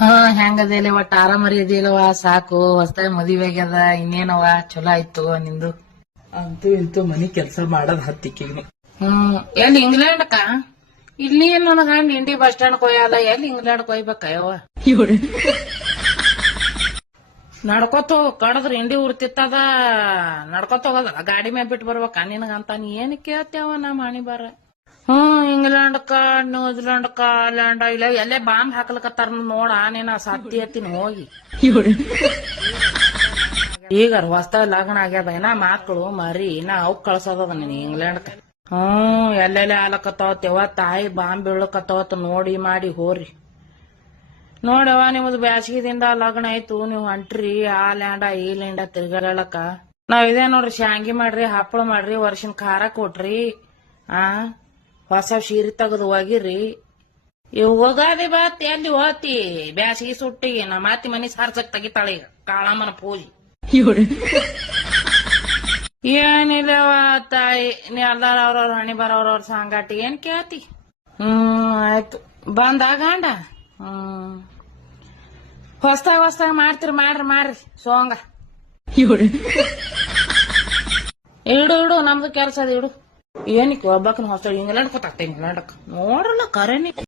ಹಾ ಹೆಂಗದೇಲಿ ಒಟ್ಟ ಆರಾಮರಿ ಅದಿಲ್ಲವ ಸಾಕು ಹೊಸ್ದಾಗಿ ಮದುವೆ ಆಗ್ಯದ ಇನ್ನೇನವ ಚಲೋ ಆಯ್ತು ನಿಂದು. ಅಂತೂ ಇಂತೂ ಮನಿ ಕೆಲಸ ಮಾಡೋದ್ ಹತ್ತಿಕ್ಕಿಗ್ನಿ. ಎಲ್ಲಿ ಇಂಗ್ಲೆಂಡ್ಕ? ಇಲ್ಲಿ ನನ್ನ ಗಂಡ ಇಂಡಿ ಬಸ್ ಸ್ಟ್ಯಾಂಡ್ ಕೊಯ್ಯಲ್ಲ, ಎಲ್ಲಿ ಇಂಗ್ಲೆಂಡ್ ಕೊಯ್ಬೇಕ ಯವ್ವ? ನಡ್ಕೊತ ಹೋಗ, ಕಡದ್ರ ಇಂಡಿ ಉರ್ತಿತ್ತದ ನಡ್ಕೊತ ಹೋಗೋದಲ್ಲ, ಗಾಡಿ ಮೇಲೆ ಬಿಟ್ಟು ಬರ್ಬೇಕ ನಿನಗಂತ. ನೀ ಏನ್ ಕೇಳ್ತೇವ ನಾ ಮಾಣಿ ಬಾರ. ಇಂಗ್ಲೆಂಡ್ಕ ನ್ಯೂಜಿಲೆಂಡ್ಕ ಲ್ಯಾಂಡ ಇಲ್ಲ ಎಲ್ಲೇ ಬಾಂಬ್ ಹಾಕ್ಲಕತ್ತಾರ ನೋಡ, ನೀನ ಸತ್ತಿ ಎತ್ತೀನಿ ಹೋಗಿ. ಈಗ ಹೊಸ್ತಾಗ ಲಗ್ನ ಆಗ್ಯದ, ಇನ್ನ ಮಕ್ಕಳು ಮರಿ ಇನ್ನ ಅವಕ್ ಕಳ್ಸೋದದ ನೀನ್ ಇಂಗ್ಲೆಂಡ್ಕ. ಎಲ್ಲೆಲ್ಲಿ ಆಲಕತ್ತಾವತ್ತವ ತಾಯಿ ಬಾಂಬ್ ಬೀಳಕತ್ತಾವತ್ ನೋಡಿ ಮಾಡಿ ಹೋರಿ. ನೋಡವ ನಿಮ್ದು ಬ್ಯಾಸಗಿದಿಂದ ಲಗ್ನ ಆಯ್ತು, ನೀವ್ ಹೊಂಟ್ರಿ ಆ ಲ್ಯಾಂಡ ಈ ಲ್ಯಾಂಡ ತಿರ್ಗಾಡಲಕ್ಕ. ನಾವ್ ಇದೇ ನೋಡ್ರಿ, ಶಾಂಗಿ ಮಾಡ್ರಿ, ಹಪ್ಪಳ ಮಾಡ್ರಿ, ವರ್ಷನ್ ಖಾರ ಕೊಟ್ರಿ, ಹೊಸ ಸೀರೆ ತೆಗದು ಒಗಿರಿ. ಇವ್ ಹೋಗಾದಿ ಬಾತ್ ಎಲ್ಲಿ ಹೋತಿ ಬ್ಯಾಸಗಿ ಸುಟ್ಟಿ ನಮ್ಮ ಮಾತಿ ಮನಿ ಸಾರ್ಸಕ್ ತೆಗಿತಾಳ ಈಗ ಕಾಳಮ್ಮನ ಪೂಜಿ. ಏನಿಲ್ಲವ ತಾಯಿ, ನೀ ಎಲ್ಲಾರ ಅವ್ರವ್ರ ಹಣಿ ಬರೋವ್ರವ್ರ ಸಂಗಾಟಿ ಏನ್ ಕೇಳ್ತಿ. ಆಯ್ತು ಬಂದ ಗಂಡ. ಹೊಸ್ತಾಗ ಮಾಡ್ರಿ ಸೋಂಗ. ಇಡು ನಮ್ದು ಕೆಲ್ಸ ಅದ ಇಡು. ಏನಕ್ಕೆ ಒಬ್ಬಕ್ಕನ ಹೊಸ ಇಂಗ್ಲೆಂಡ್ ಗೊತ್ತಾಗ್ತ ಇಂಗ್ಲೆಂಡಕ್ ನೋಡ್ರಲ್ಲ ಕರೇನಿ.